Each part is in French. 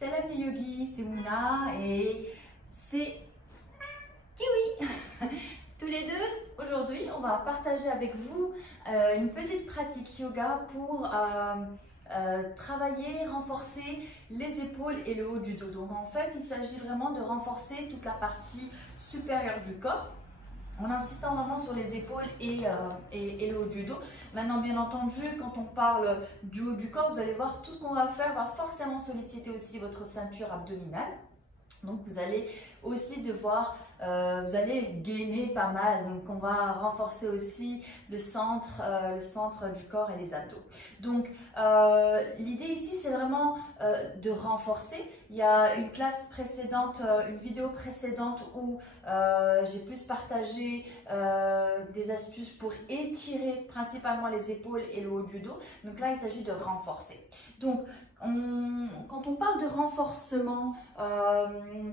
Salam les yogis, c'est Mouna et c'est Kiwi. Tous les deux, aujourd'hui, on va partager avec vous une petite pratique yoga pour travailler, renforcer les épaules et le haut du dos. Donc en fait, il s'agit vraiment de renforcer toute la partie supérieure du corps, en insistant vraiment sur les épaules et le haut du dos. Maintenant, bien entendu, quand on parle du haut du corps, vous allez voir, tout ce qu'on va faire va forcément solliciter aussi votre ceinture abdominale. Donc vous allez aussi devoir, vous allez gainer pas mal, donc on va renforcer aussi le centre du corps et les abdos. Donc l'idée ici c'est vraiment de renforcer. Il y a une classe précédente, une vidéo précédente où j'ai plus partagé des astuces pour étirer principalement les épaules et le haut du dos. Donc là il s'agit de renforcer. Donc quand on parle de renforcement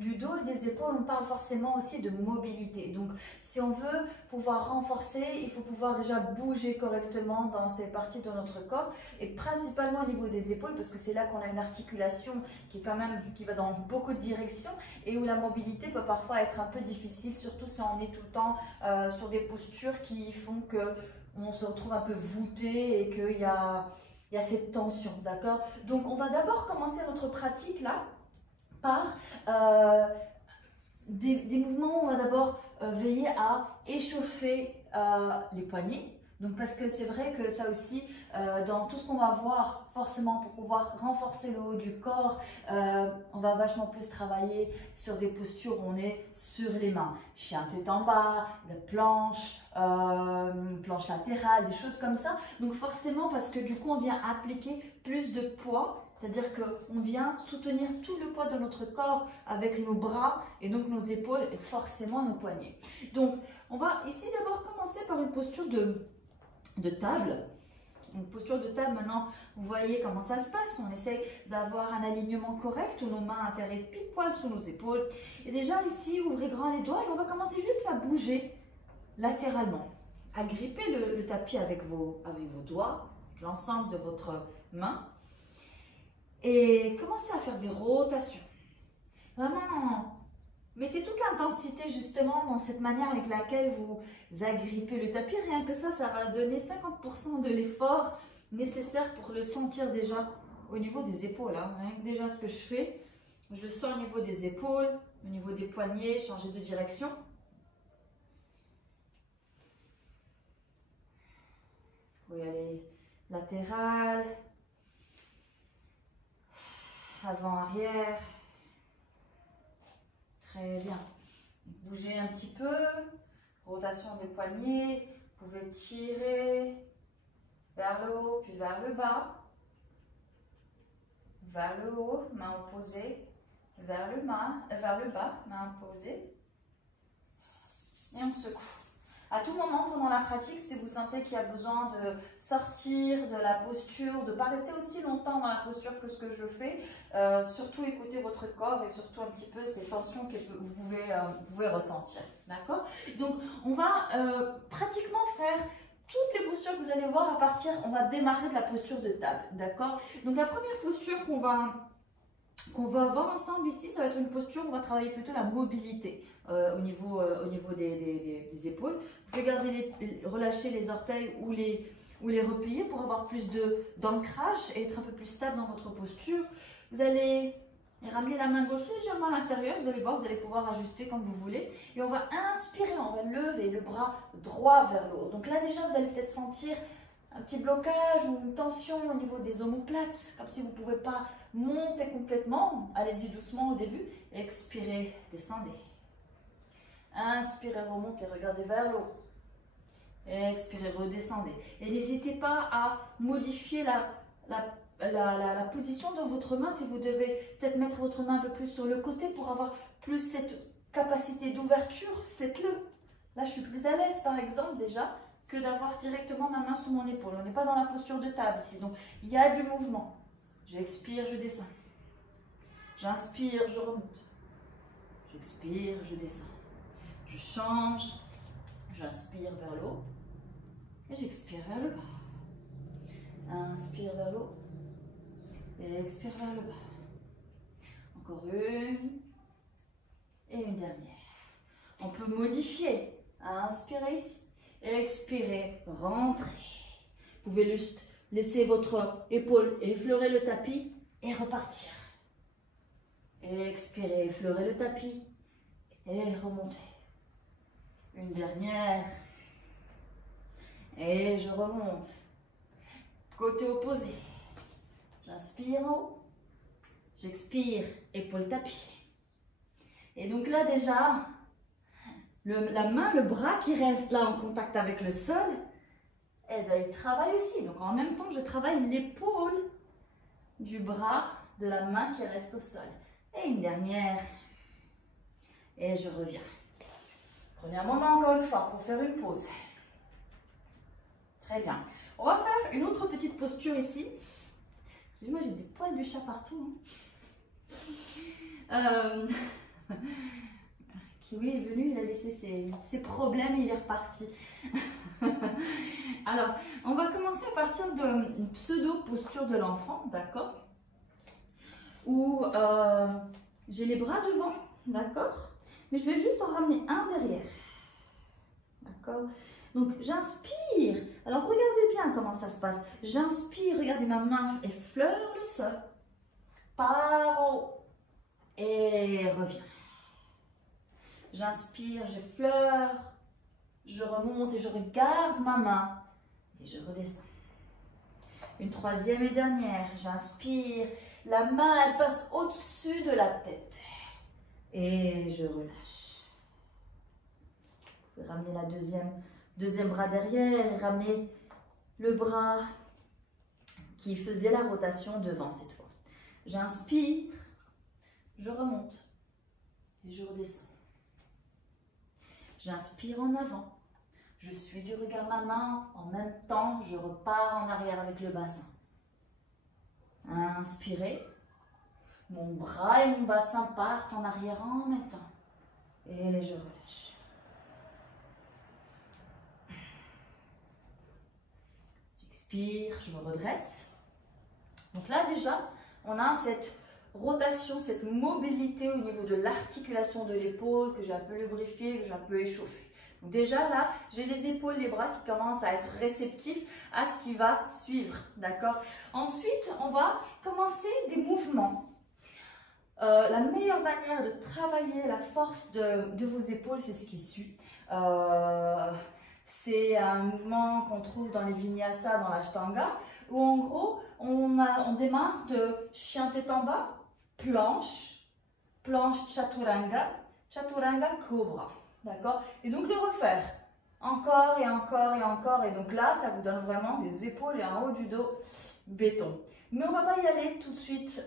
du dos et des épaules, on parle forcément aussi de mobilité. Donc, si on veut pouvoir renforcer, il faut pouvoir déjà bouger correctement dans ces parties de notre corps et principalement au niveau des épaules parce que c'est là qu'on a une articulation qui va dans beaucoup de directions et où la mobilité peut parfois être un peu difficile, surtout si on est tout le temps sur des postures qui font que on se retrouve un peu voûté et qu'il y a cette tension, d'accord? Donc, on va d'abord commencer notre pratique là par des mouvements où on va d'abord veiller à échauffer les poignets. Donc, parce que c'est vrai que ça aussi, dans tout ce qu'on va voir, forcément, pour pouvoir renforcer le haut du corps, on va vachement plus travailler sur des postures où on est sur les mains. Chien tête en bas, la planche latérale, des choses comme ça. Donc, forcément, parce que du coup, on vient appliquer plus de poids. C'est-à-dire qu'on vient soutenir tout le poids de notre corps avec nos bras et donc nos épaules et forcément nos poignets. Donc, on va ici d'abord commencer par une posture de table. Une posture de table, maintenant, vous voyez comment ça se passe. On essaie d'avoir un alignement correct où nos mains atterrissent pile poil sous nos épaules. Et déjà ici, ouvrez grand les doigts et on va commencer juste à bouger latéralement. À gripper le tapis avec vos doigts, l'ensemble de votre main. Et commencez à faire des rotations. Vraiment, mettez toute l'intensité justement dans cette manière avec laquelle vous agrippez le tapis. Rien que ça va donner 50% de l'effort nécessaire pour le sentir déjà au niveau des épaules. Hein. Rien que déjà ce que je fais, je le sens au niveau des épaules, au niveau des poignets, changer de direction. Vous pouvez aller latéral, avant, arrière. Très bien. Bougez un petit peu. Rotation des poignets. Vous pouvez tirer vers le haut, puis vers le bas. Vers le haut, main opposée. Vers le bas, main opposée. Et on secoue. À tout moment pendant la pratique, si vous sentez qu'il y a besoin de sortir de la posture, de ne pas rester aussi longtemps dans la posture que ce que je fais, surtout écoutez votre corps et surtout un petit peu ces tensions que vous pouvez ressentir. D'accord? Donc, on va pratiquement faire toutes les postures que vous allez voir on va démarrer de la posture de table. D'accord? Donc, la première posture qu'on va voir ensemble ici, ça va être une posture où on va travailler plutôt la mobilité au niveau des épaules. Vous pouvez relâcher les orteils ou les replier pour avoir plus d'ancrage et être un peu plus stable dans votre posture. Vous allez ramener la main gauche légèrement à l'intérieur, vous allez voir, vous allez pouvoir ajuster comme vous voulez. Et on va inspirer, on va lever le bras droit vers le haut. Donc là déjà, vous allez peut-être sentir un petit blocage ou une tension au niveau des omoplates, comme si vous ne pouvez pas monter complètement. Allez-y doucement au début. Expirez, descendez. Inspirez, remontez, regardez vers le haut. Expirez, redescendez. Et n'hésitez pas à modifier la position de votre main. Si vous devez peut-être mettre votre main un peu plus sur le côté pour avoir plus cette capacité d'ouverture, faites-le. Là, je suis plus à l'aise, par exemple, déjà, que d'avoir directement ma main sous mon épaule. On n'est pas dans la posture de table ici, donc il y a du mouvement. J'expire, je descends. J'inspire, je remonte. J'expire, je descends. Je change. J'inspire vers le haut. Et j'expire vers le bas. Inspire vers le haut. Et expire vers le bas. peut modifier. Inspirez ici. Expirez, rentrez. Vous pouvez juste laisser votre épaule effleurer le tapis et repartir. Expirez, effleurez le tapis et remontez. Une dernière. Et je remonte. Côté opposé. J'inspire en haut. J'expire, épaule tapis. Et donc là déjà, la main, le bras qui reste là en contact avec le sol, eh bien, il travaille aussi. Donc en même temps, je travaille l'épaule du bras, de la main qui reste au sol. Et une dernière. Et je reviens. Prenez un moment encore une fois pour faire une pause. Très bien. On va faire une autre petite posture ici. Excusez-moi, j'ai des poils du chat partout. Kiwi est venu, il a laissé ses problèmes et il est reparti. Alors, on va commencer à partir d'une pseudo-posture de l'enfant, d'accord? Où j'ai les bras devant, d'accord? Mais je vais juste en ramener un derrière. D'accord? Donc, j'inspire. Alors, regardez bien comment ça se passe. J'inspire, regardez, ma main effleure le sol. Par en haut. Et reviens. J'inspire, j'effleure. Je remonte et je regarde ma main. Et je redescends. Une troisième et dernière. J'inspire. La main, elle passe au-dessus de la tête. Et je relâche. Vous pouvez ramener la deuxième bras derrière et ramener le bras qui faisait la rotation devant cette fois. J'inspire, je remonte et je redescends. J'inspire en avant. Je suis du regard ma main. En même temps, je repars en arrière avec le bassin. Inspirez. Mon bras et mon bassin partent en arrière en même temps. Et je relâche. J'expire, je me redresse. Donc là déjà, on a cette rotation, cette mobilité au niveau de l'articulation de l'épaule que j'ai un peu lubrifiée, que j'ai un peu échauffée. Donc déjà là, j'ai les épaules, les bras qui commencent à être réceptifs à ce qui va suivre. D'accord? Ensuite, on va commencer des mouvements. La meilleure manière de travailler la force de vos épaules, c'est ce qui suit. C'est un mouvement qu'on trouve dans les vinyasas, dans l'ashtanga, où en gros, on démarre de chien tête en bas, planche, planche chaturanga, chaturanga cobra. D'accord? Et donc le refaire. Encore et encore et encore. Et donc là, ça vous donne vraiment des épaules et un haut du dos béton. Mais on ne va pas y aller tout de suite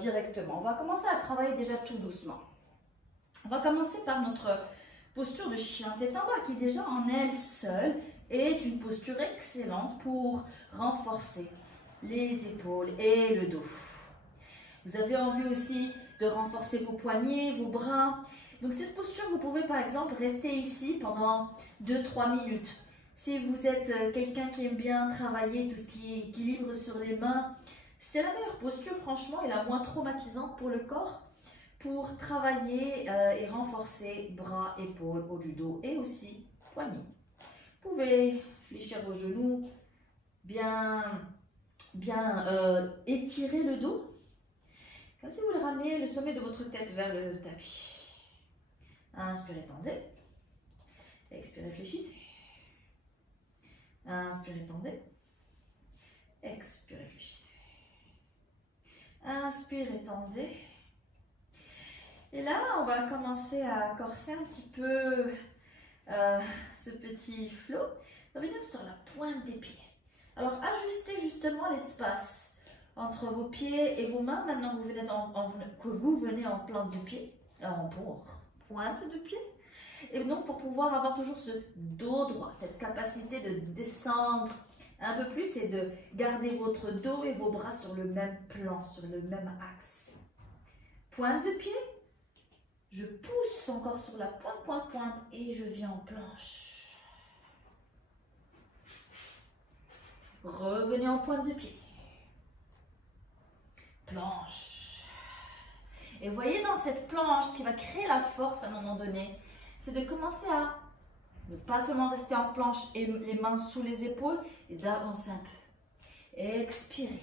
directement. On va commencer à travailler déjà tout doucement. On va commencer par notre posture de chien tête en bas qui déjà en elle seule est une posture excellente pour renforcer les épaules et le dos. Vous avez envie aussi de renforcer vos poignets, vos bras. Donc cette posture, vous pouvez par exemple rester ici pendant 2-3 minutes. Si vous êtes quelqu'un qui aime bien travailler tout ce qui est équilibre sur les mains, c'est la meilleure posture franchement et la moins traumatisante pour le corps pour travailler et renforcer bras, épaules, haut du dos et aussi poignets. Vous pouvez fléchir vos genoux, bien étirer le dos, comme si vous voulez ramener le sommet de votre tête vers le tapis. Inspirez, tendez. Expirez, fléchissez. Inspirez, tendez. Expirez, fléchissez. Inspirez, tendez. Et là, on va commencer à corser un petit peu ce petit flot. On va venir sur la pointe des pieds. Alors, ajustez justement l'espace entre vos pieds et vos mains. Maintenant que vous venez en plante du pied, pointe de pied. Et donc, pour pouvoir avoir toujours ce dos droit, cette capacité de descendre un peu plus et de garder votre dos et vos bras sur le même plan, sur le même axe. Pointe de pied. Je pousse encore sur la pointe et je viens en planche. Revenez en pointe de pied. Planche. Et voyez dans cette planche, ce qui va créer la force à un moment donné, c'est de commencer à ne pas seulement rester en planche et les mains sous les épaules et d'avancer un peu. Expirez.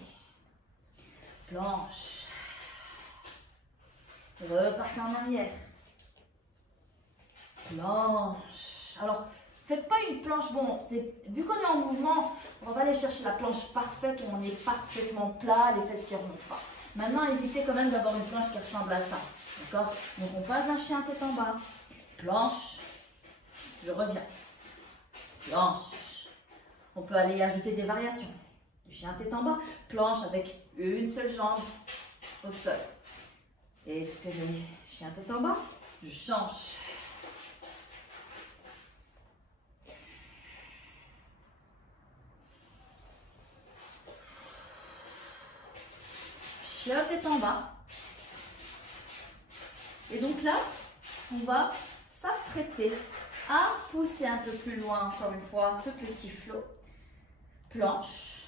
Planche. Repartez en arrière. Planche. Alors, faites pas une planche, bon, vu qu'on est en mouvement, on va pas aller chercher la planche parfaite où on est parfaitement plat, les fesses qui ne remontent pas. Maintenant, évitez quand même d'avoir une planche qui ressemble à ça. D'accord? Donc, on passe d'un chien tête en bas. Planche. Je reviens. Planche. On peut aller ajouter des variations. Chien tête en bas. Planche avec une seule jambe au sol. Expirez. Chien tête en bas. Je change. Chien tête en bas. Et donc là, on va s'apprêter à pousser un peu plus loin, encore une fois, ce petit flot. Planche.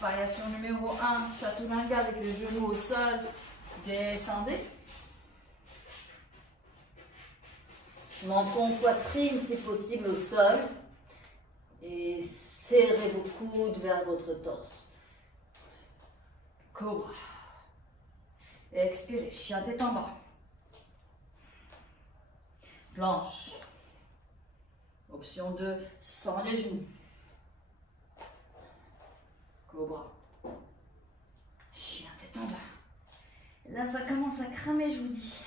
Variation numéro 1, chaturanga avec le genou au sol. Descendez. Menton, poitrine, si possible, au sol. Et serrez vos coudes vers votre torse. Cobra. Expirez, chien tête en bas. Planche. Option 2, sans les genoux. Cobra. Chien tête en bas. Là, ça commence à cramer, je vous dis.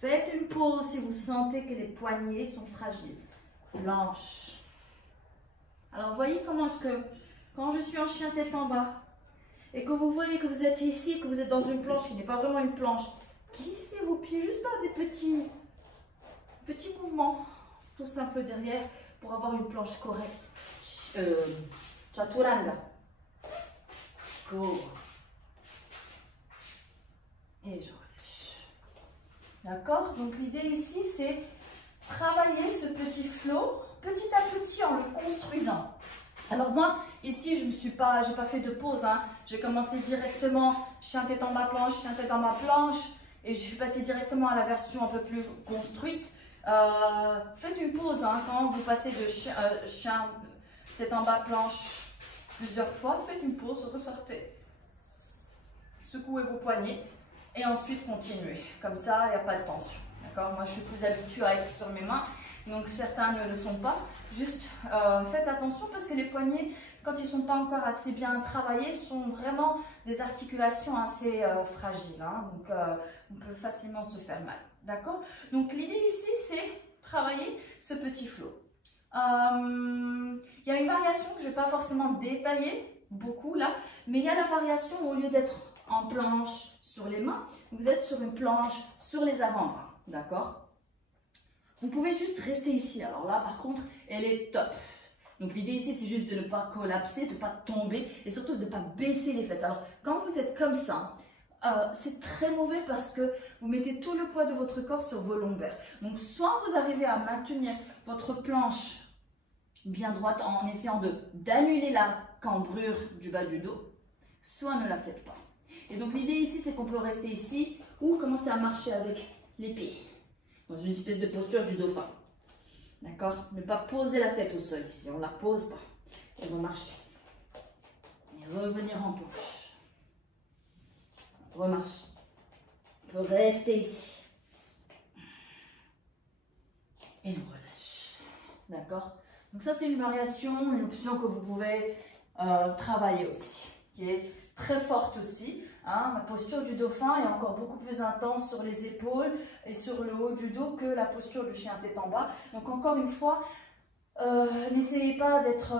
Faites une pause si vous sentez que les poignets sont fragiles. Planche. Alors, voyez comment est-ce que, quand je suis en chien tête en bas, et que vous voyez que vous êtes ici, que vous êtes dans une planche qui n'est pas vraiment une planche, glissez vos pieds juste par des petits mouvements, tout simple derrière, pour avoir une planche correcte. Chaturanga. Cobra. Et je relâche. D'accord? Donc l'idée ici, c'est travailler ce petit flow petit à petit en le construisant. Alors moi, ici, j'ai pas fait de pause. Hein. J'ai commencé directement chien tête en bas planche, chien tête en bas planche. Et je suis passée directement à la version un peu plus construite. Faites une pause hein, quand vous passez de chien tête en bas planche plusieurs fois. Faites une pause, ressortez. Secouez vos poignets et ensuite continuez. Comme ça, il n'y a pas de tension. D'accord? Moi, je suis plus habituée à être sur mes mains. Donc certains ne le sont pas. Juste faites attention parce que les poignets, quand ils ne sont pas encore assez bien travaillés, sont vraiment des articulations assez fragiles. Hein. Donc on peut facilement se faire mal. D'accord? Donc l'idée ici, c'est travailler ce petit flow. Il y a une variation que je ne vais pas forcément détailler beaucoup là, mais il y a la variation où au lieu d'être en planche sur les mains, vous êtes sur une planche sur les avant-bras. D'accord? Vous pouvez juste rester ici. Alors là, par contre, elle est top. Donc l'idée ici, c'est juste de ne pas collapser, de ne pas tomber et surtout de ne pas baisser les fesses. Alors, quand vous êtes comme ça, c'est très mauvais parce que vous mettez tout le poids de votre corps sur vos lombaires. Donc, soit vous arrivez à maintenir votre planche bien droite en essayant d'annuler la cambrure du bas du dos, soit ne la faites pas. Et donc, l'idée ici, c'est qu'on peut rester ici ou commencer à marcher avec les pieds. Dans une espèce de posture du dauphin. D'accord? Ne pas poser la tête au sol ici. On ne la pose pas. Et vous marchez. Et revenir en poche. Remarche. On peut rester ici. Et on relâche. D'accord? Donc ça, c'est une variation, une option que vous pouvez travailler aussi. Qui est très forte aussi. Hein, la posture du dauphin est encore beaucoup plus intense sur les épaules et sur le haut du dos que la posture du chien tête en bas. Donc encore une fois, n'essayez pas d'être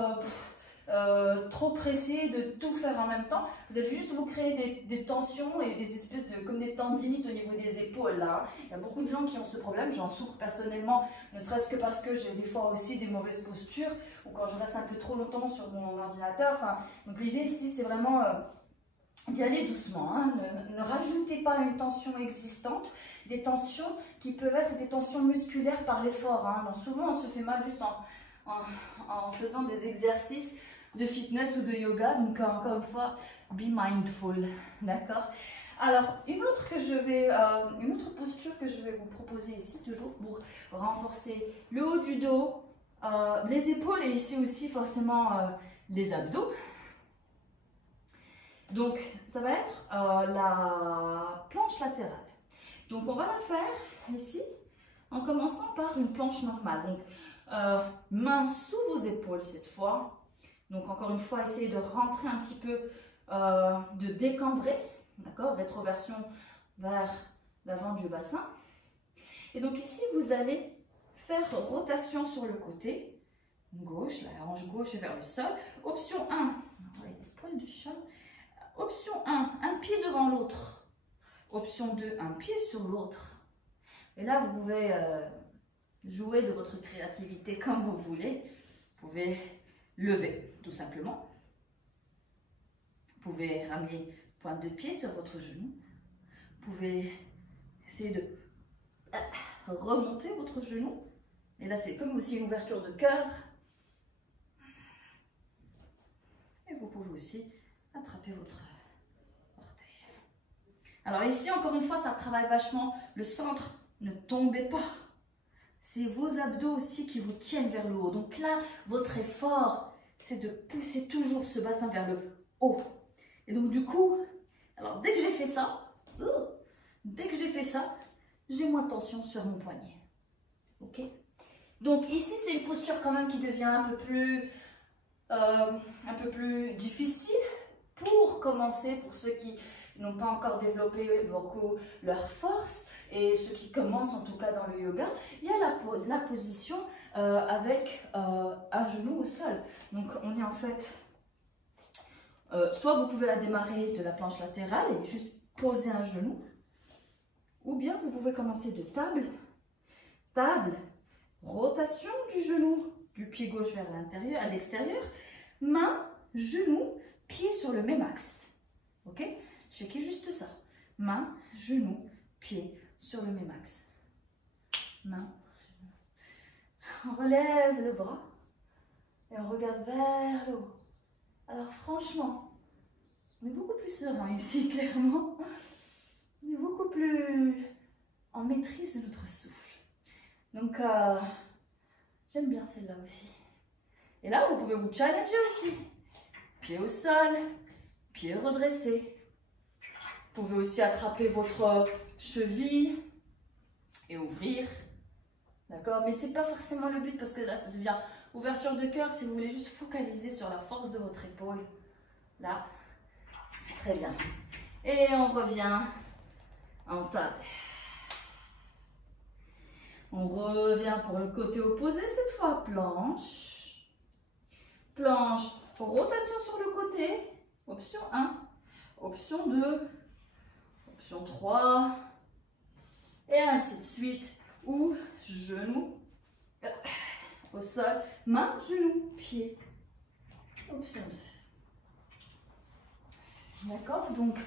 trop pressé, de tout faire en même temps. Vous allez juste vous créer des tensions et des espèces de comme des tendinites au niveau des épaules là. Il y a beaucoup de gens qui ont ce problème, j'en souffre personnellement, ne serait-ce que parce que j'ai des fois aussi des mauvaises postures ou quand je reste un peu trop longtemps sur mon ordinateur. Enfin, donc l'idée ici c'est vraiment d'y aller doucement, hein. Ne rajoutez pas une tension existante, des tensions qui peuvent être des tensions musculaires par l'effort. Hein. Donc souvent on se fait mal juste en faisant des exercices de fitness ou de yoga, donc encore une fois, be mindful, d'accord? Alors, une autre posture que je vais vous proposer ici, toujours pour renforcer le haut du dos, les épaules et ici aussi forcément les abdos. Donc, ça va être la planche latérale. Donc, on va la faire ici en commençant par une planche normale. Donc, main sous vos épaules cette fois. Donc, encore une fois, essayez de rentrer un petit peu, de décambrer. D'accord? Rétroversion vers l'avant du bassin. Et donc, ici, vous allez faire rotation sur le côté gauche, la hanche gauche vers le sol. Option 1, les poils du chat. Option 1, un pied devant l'autre. Option 2, un pied sur l'autre. Et là, vous pouvez jouer de votre créativité comme vous voulez. Vous pouvez lever, tout simplement. Vous pouvez ramener pointe de pied sur votre genou. Vous pouvez essayer de remonter votre genou. Et là, c'est comme aussi une ouverture de cœur. Et vous pouvez aussi attraper votre orteil. Alors ici, encore une fois, ça travaille vachement le centre. Ne tombez pas. C'est vos abdos aussi qui vous tiennent vers le haut. Donc là, votre effort, c'est de pousser toujours ce bassin vers le haut. Et donc du coup, alors dès que j'ai fait ça, j'ai moins de tension sur mon poignet. Ok? Donc ici, c'est une posture quand même qui devient un peu plus difficile pour commencer, pour ceux qui n'ont pas encore développé beaucoup leur force et ceux qui commencent en tout cas dans le yoga. Il y a la position avec un genou au sol. Donc on est en fait, soit vous pouvez la démarrer de la planche latérale et juste poser un genou, ou bien vous pouvez commencer de table, rotation du genou, du pied gauche vers l'intérieur, à l'extérieur, main, genou, pied sur le même axe. Ok? Checkez juste ça. Main, genou, pied sur le même axe. Main, genou. On relève le bras et on regarde vers le haut. Alors franchement, on est beaucoup plus serein ici, clairement. On est beaucoup plus en maîtrise de notre souffle. Donc, j'aime bien celle-là aussi. Et là, vous pouvez vous challenger aussi. Pied au sol, pied redressé. Vous pouvez aussi attraper votre cheville et ouvrir. D'accord? Mais ce n'est pas forcément le but parce que là, ça devient ouverture de cœur. Si vous voulez juste focaliser sur la force de votre épaule, là, c'est très bien. Et on revient en table. On revient pour le côté opposé, cette fois planche. Planche, rotation sur le côté. Option 1, option 2, option 3. Et ainsi de suite. Ou genou au sol, main, genou, pied. Option 2. D'accord? Donc,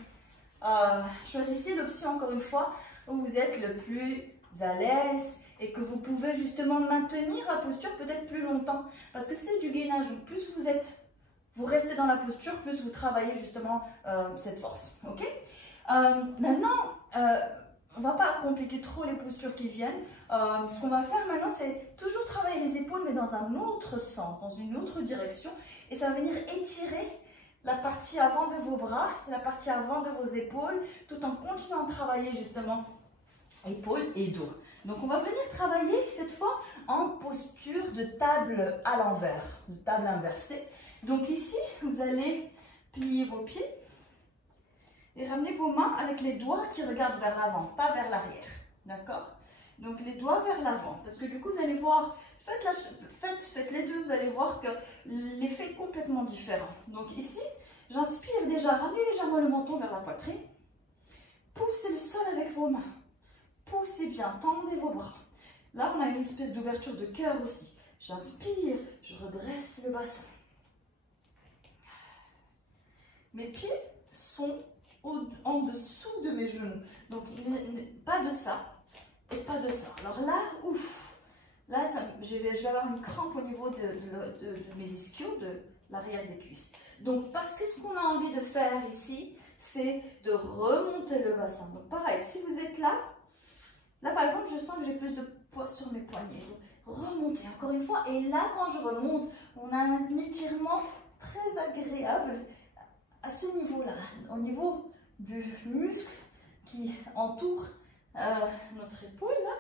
choisissez l'option, encore une fois, où vous êtes le plus à l'aise et que vous pouvez justement maintenir la posture peut-être plus longtemps. Parce que c'est du gainage. Plus vous restez dans la posture, plus vous travaillez justement cette force. Ok? Maintenant, on ne va pas compliquer trop les postures qui viennent. Ce qu'on va faire maintenant, c'est toujours travailler les épaules, mais dans un autre sens, dans une autre direction. Et ça va venir étirer la partie avant de vos bras, la partie avant de vos épaules, tout en continuant de travailler justement épaules et dos. Donc on va venir travailler cette fois en posture de table à l'envers, de table inversée. Donc ici, vous allez plier vos pieds et ramener vos mains avec les doigts qui regardent vers l'avant, pas vers l'arrière. D'accord? Donc les doigts vers l'avant, parce que du coup vous allez voir, faites les deux, vous allez voir que l'effet est complètement différent. Donc ici, j'inspire déjà, ramenez légèrement le menton vers la poitrine, poussez le sol avec vos mains, poussez bien, tendez vos bras. Là on a une espèce d'ouverture de cœur aussi. J'inspire, je redresse le bassin. Mes pieds sont en dessous de mes genoux, donc pas de ça et pas de ça. Alors là, ouf, là je vais avoir une crampe au niveau de mes ischios, de l'arrière des cuisses. Donc parce que ce qu'on a envie de faire ici, c'est de remonter le bassin. Donc pareil, si vous êtes là par exemple, je sens que j'ai plus de poids sur mes poignets. Donc, remontez encore une fois. Et là, quand je remonte, on a un étirement très agréable à ce niveau-là, au niveau du muscle qui entoure notre épaule. Là.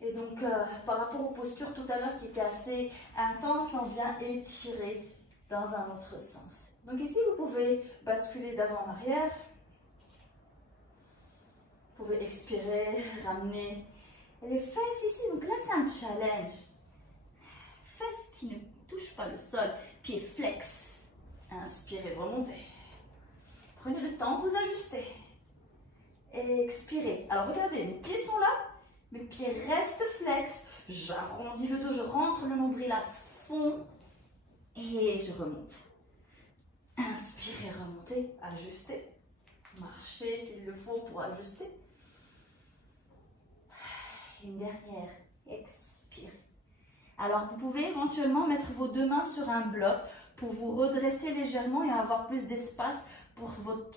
Et donc, par rapport aux postures tout à l'heure qui étaient assez intenses, on vient étirer dans un autre sens. Donc ici, vous pouvez basculer d'avant en arrière. Vous pouvez expirer, ramener les fesses ici. Donc là, c'est un challenge. Fesses qui ne touchent pas le sol. Pieds flex. Inspirez, remontez. Prenez le temps de vous ajuster. Expirez. Alors regardez, mes pieds sont là. Mes pieds restent flex. J'arrondis le dos, je rentre le nombril à fond. Et je remonte. Inspirez, remontez, ajustez. Marchez s'il le faut pour ajuster. Une dernière, expirez. Alors, vous pouvez éventuellement mettre vos deux mains sur un bloc pour vous redresser légèrement et avoir plus d'espace pour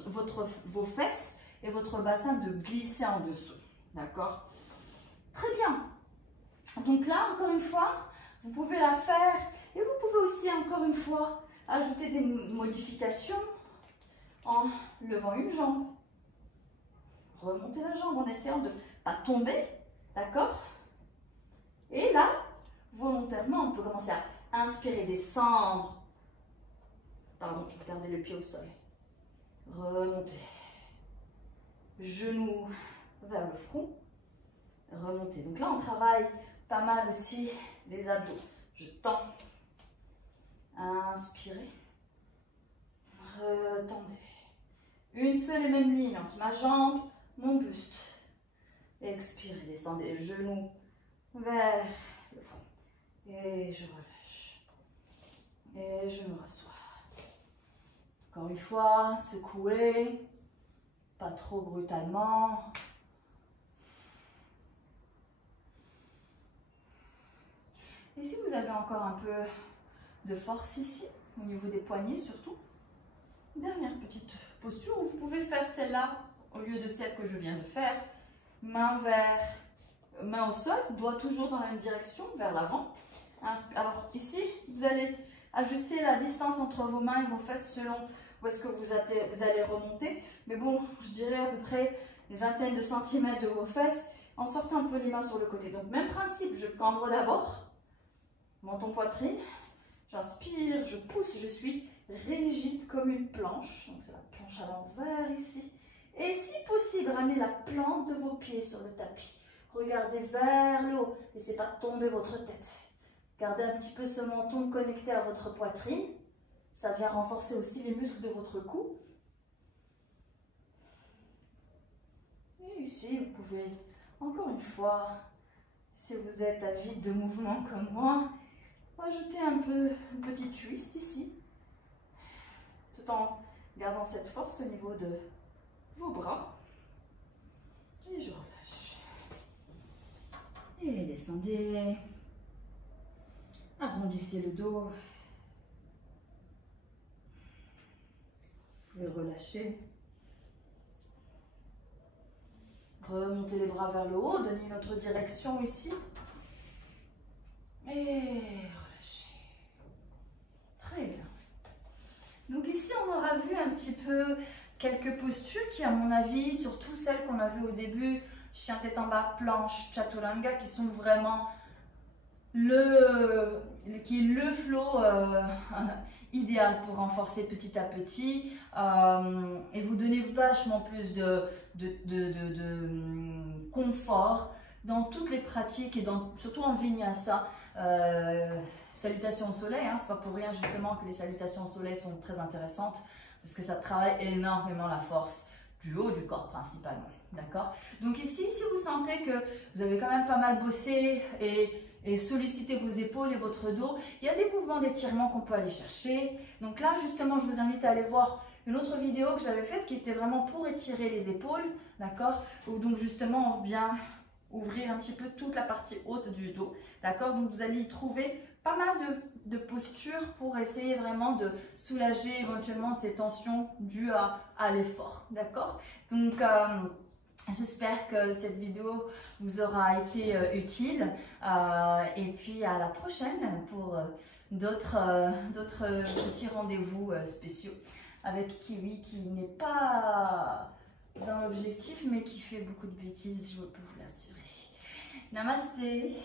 vos fesses et votre bassin de glisser en dessous. D'accord? Très bien. Donc là, encore une fois, vous pouvez la faire et vous pouvez aussi, encore une fois, ajouter des modifications en levant une jambe. Remontez la jambe en essayant de ne pas tomber. D'accord? Et là, volontairement, on peut commencer à inspirer, descendre. Pardon, gardez le pied au sol. Remontez. Genoux vers le front. Remontez. Donc là, on travaille pas mal aussi les abdos. Je tends. Inspirez. Retendez. Une seule et même ligne entre ma jambe, mon buste. Expirez, descendez, genoux vers le front. Et je relâche. Et je me rassois. Encore une fois, secouez. Pas trop brutalement. Et si vous avez encore un peu de force ici, au niveau des poignets surtout, dernière petite posture où vous pouvez faire celle-là au lieu de celle que je viens de faire. Main au sol, doigt toujours dans la même direction, vers l'avant. Alors ici, vous allez ajuster la distance entre vos mains et vos fesses selon où est-ce que vous allez remonter. Mais bon, je dirais à peu près une vingtaine de centimètres de vos fesses en sortant un peu les mains sur le côté. Donc même principe, je cambre d'abord, menton poitrine, j'inspire, je pousse, je suis rigide comme une planche. Donc c'est la planche à l'envers ici. Et si possible, ramenez la plante de vos pieds sur le tapis. Regardez vers le haut. Laissez pas tomber votre tête. Gardez un petit peu ce menton connecté à votre poitrine. Ça vient renforcer aussi les muscles de votre cou. Et ici, vous pouvez, encore une fois, si vous êtes avide de mouvement comme moi, ajouter un peu une petite twist ici. Tout en gardant cette force au niveau de vos bras. Et je relâche. Et descendez. Arrondissez le dos. Vous pouvez relâcher. Remontez les bras vers le haut. Donnez une autre direction ici. Et relâchez. Très bien. Donc ici, on aura vu un petit peu quelques postures qui, à mon avis, surtout celles qu'on a vues au début, chien tête en bas, planche, chaturanga, qui sont vraiment le flow idéal pour renforcer petit à petit et vous donner vachement plus de confort dans toutes les pratiques et surtout en vinyasa. Salutations au soleil, hein, c'est pas pour rien justement que les salutations au soleil sont très intéressantes parce que ça travaille énormément la force du haut du corps principalement, d'accord? Donc ici, si vous sentez que vous avez quand même pas mal bossé et sollicité vos épaules et votre dos, il y a des mouvements d'étirement qu'on peut aller chercher. Donc là, justement, je vous invite à aller voir une autre vidéo que j'avais faite qui était vraiment pour étirer les épaules, d'accord? Où donc justement, on vient ouvrir un petit peu toute la partie haute du dos, d'accord? Donc vous allez y trouver pas mal de posture pour essayer vraiment de soulager éventuellement ces tensions dues à l'effort, d'accord? Donc, j'espère que cette vidéo vous aura été utile et puis à la prochaine pour d'autres petits rendez-vous spéciaux avec Kiwi qui n'est pas dans l'objectif mais qui fait beaucoup de bêtises, je peux vous l'assurer. Namasté!